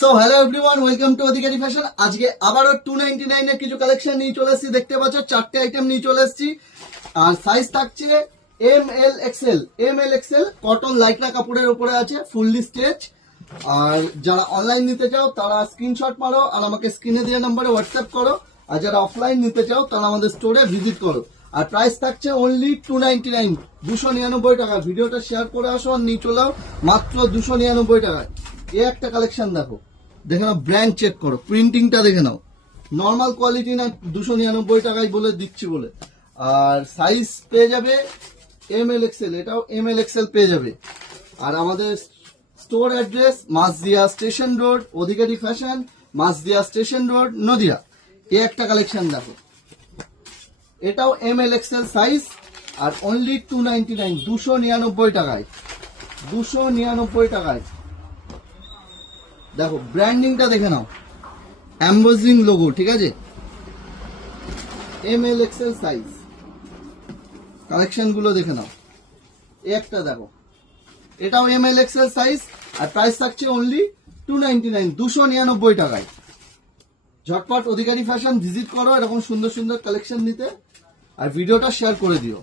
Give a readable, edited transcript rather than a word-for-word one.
So hello everyone, welcome to Adhikari fashion. আজকে আবারও 299 এর কিছু কালেকশন নিয়ে চলে এসেছি। দেখতে পাচ্ছ চারটে আইটেম নিয়ে চলে এসেছি। আর সাইজ থাকছে এম এল এক্সেল কটন লাইকরা কাপড়ের উপরে আছে, ফুললি স্টেচ। আর যারা অনলাইন নিতে চাও তারা স্ক্রিনশট মারো আর আমাকে স্ক্রিনে দেওয়া নম্বরে হোয়াটসঅ্যাপ করো। আর যারা অফলাইন নিতে চাও তারা আমাদের স্টোরে ভিজিট করো। আর প্রাইস থাকছে অনলি 299, 299 টাকা। ভিডিওটা শেয়ার করে আসো আর নিয়ে চলে মাত্র 299 টাকায়। এ একটা কালেকশন দেখে নাও, ব্র্যান্ড চেক করো, প্রিন্টিংটা দেখে নাও। নর্মাল কোয়ালিটি না, 299 টাকায় বলে দিচ্ছি বলে। আর সাইজ পেয়ে যাবে এম-এল-এক্সেল, এটাও এম-এল-এক্সেল পেয়ে যাবে। আর আমাদের স্টোর অ্যাড্রেস মাসদিয়া স্টেশন রোড, অধিকারী ফ্যাশন, মাসদিয়া স্টেশন রোড, নদিয়া। এ একটা কালেকশন দেখো, এটাও এম-এল-এক্সেল সাইজ। আর অনলি 299, 299 টাকায়, 299 টাকায়। দেখো ব্র্যান্ডিংটা দেখে নাও, এমবোজিং লোগো, ঠিক আছে। এম-এল-এক্সেল সাইজ, কালেকশন গুলো দেখে নাও। একটা দেখো, এটাও এম-এল-এক্সেল সাইজ। আর প্রাইস থাকছে অনলি 299, 299 টাকায়। ঝটপট অধিকারী ফ্যাশন ভিজিট করো এরকম সুন্দর সুন্দর কালেকশন নিতে। আর ভিডিওটা শেয়ার করে দিও।